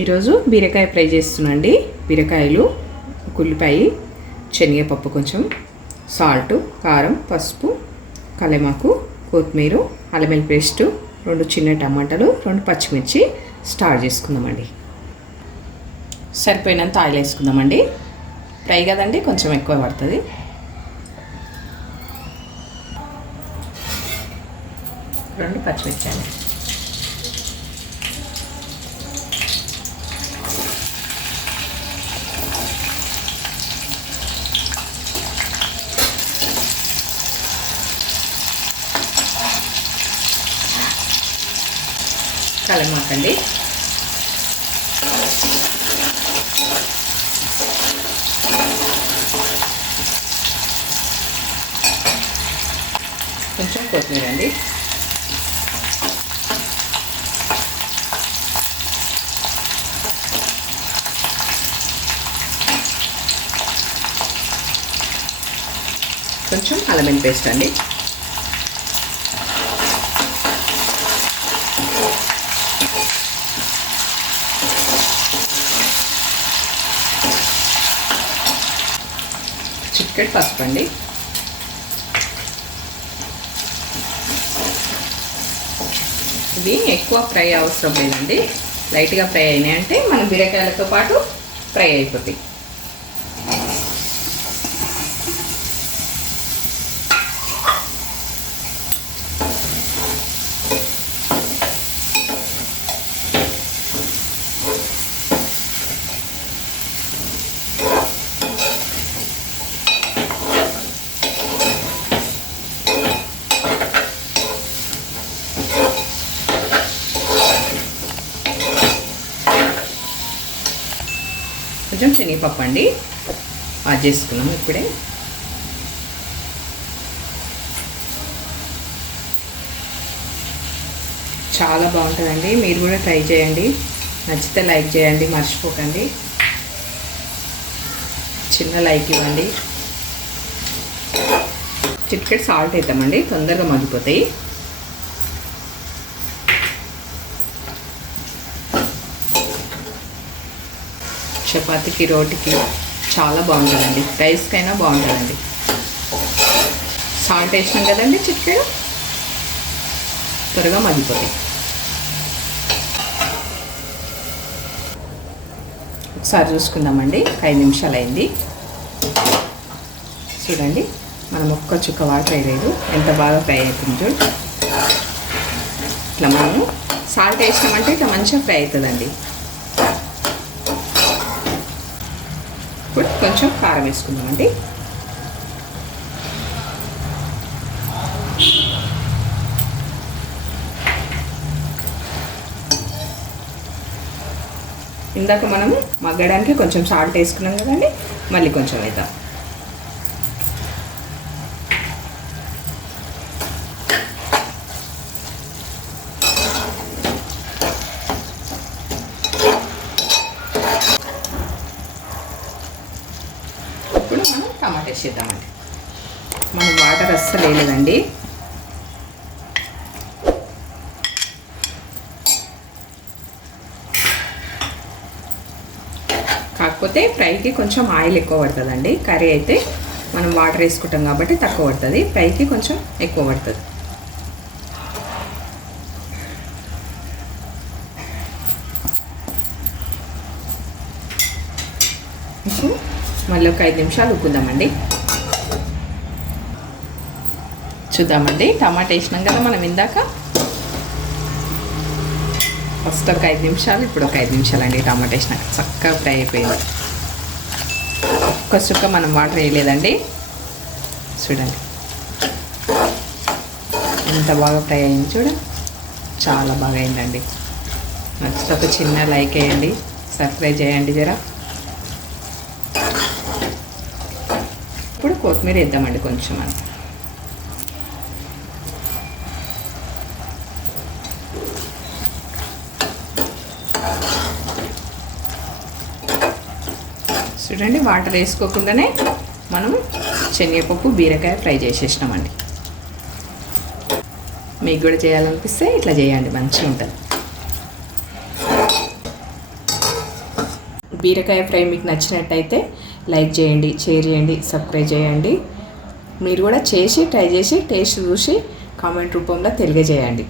ఈరోజు బీరకాయ ఫ్రై చేస్తున్నాండి బీరకాయలు కుల్లిపాయి శనగపప్పు కొంచెం సాల్ట్ కారం పసుపు కలెమాకు కొత్తిమీర అల్లమెల్లి పేస్టు రెండు చిన్న టమాటాలు రెండు పచ్చిమిర్చి స్టార్ట్ చేసుకుందామండి. సరిపోయినంత ఆయిల్ వేసుకుందామండి. ఫ్రై కదండి కొంచెం ఎక్కువ పడుతుంది. రెండు పచ్చిమిర్చి అండి. కలమాకండి. కొంచెం కొత్తిమీర అండి కొంచెం అల్లం పేస్ట్ అండి. చిక్కటి పసుపు అండి. ఇవి ఎక్కువ ఫ్రై అవసరం లేదండి. లైట్గా ఫ్రై అయినాయి అంటే మన బీరకాయలతో పాటు ఫ్రై అయిపోతాయి. కొంచెం శనగపప్పు అండి. యాడ్ చేసుకున్నాం ఇప్పుడే. చాలా బాగుంటుందండి. మీరు కూడా ట్రై చేయండి. నచ్చితే లైక్ చేయండి మర్చిపోకండి. చిన్న లైక్ ఇవ్వండి. చిట్కెట్ సాల్ట్ వేద్దామండి. తొందరగా మగ్గిపోతాయి. చపాతీకి రోటికి చాలా బాగుంటుందండి. రైస్కైనా బాగుంటుందండి. సాల్ట్ వేసినాం కదండి చిటికెడు త్వరగా మగ్గిపోతాయి. ఒకసారి చూసుకుందామండి. ఐదు నిమిషాలు అయింది చూడండి మనం ఒక్క చుక్క వాటర్ వేయలేదు ఎంత బాగా ఫ్రై అవుతుంది చూడు. ఇట్లా మనము సాల్ట్ వేసినామంటే ఇట్లా మంచిగా ఫ్రై అవుతుందండి. కొంచెం కారం వేసుకుందామండి ఇందాక మనము మగ్గడానికి కొంచెం సాల్ట్ వేసుకున్నాం కదండి మళ్ళీ కొంచెం వేద్దాం ఇప్పుడు మనం టమాటా వేసేద్దామండి మనం వాటర్ అస్సలు వేయలేదండి. కాకపోతే ఫ్రైకి కొంచెం ఆయిల్ ఎక్కువ పడుతుందండి. కర్రీ అయితే మనం వాటర్ వేసుకుంటాం కాబట్టి తక్కువ పడుతుంది. ఫ్రైకి కొంచెం ఎక్కువ పడుతుంది. ఇప్పుడు మళ్ళీ ఒక ఐదు నిమిషాలు ఉక్కుందామండి చూద్దామండి టమాటా వేసినాం కదా మనం ఇందాక. ఫస్ట్ ఒక ఐదు నిమిషాలు ఇప్పుడు ఒక ఐదు నిమిషాలు అండి టమాటా వేసినాక. చక్కగా ఫ్రై అయిపోయింది. ఒక్క చుక్క మనం వాటర్ వేయలేదండి. చూడండి. ఎంత బాగా ఫ్రై అయింది చూడండి చాలా బాగా అయిందండి. నచ్చితే ఒక చిన్న లైక్ వేయండి. సబ్స్క్రైబ్ చేయండి జరా. ఇప్పుడు కొత్తిమీర వేద్దామండి కొంచెం అంత. చూడండి వాటర్ వేసుకోకుండానే మనం శనగపప్పు బీరకాయ ఫ్రై చేసేసినామండి. మీకు కూడా చేయాలనిపిస్తే ఇట్లా చేయండి మంచిగా ఉంటుంది. బీరకాయ ఫ్రై మీకు నచ్చినట్టయితే లైక్ చేయండి షేర్ చేయండి సబ్స్క్రైబ్ చేయండి. మీరు కూడా చేసి ట్రై చేసి టేస్ట్ చూసి కామెంట్ రూపంలో తెలియజేయండి.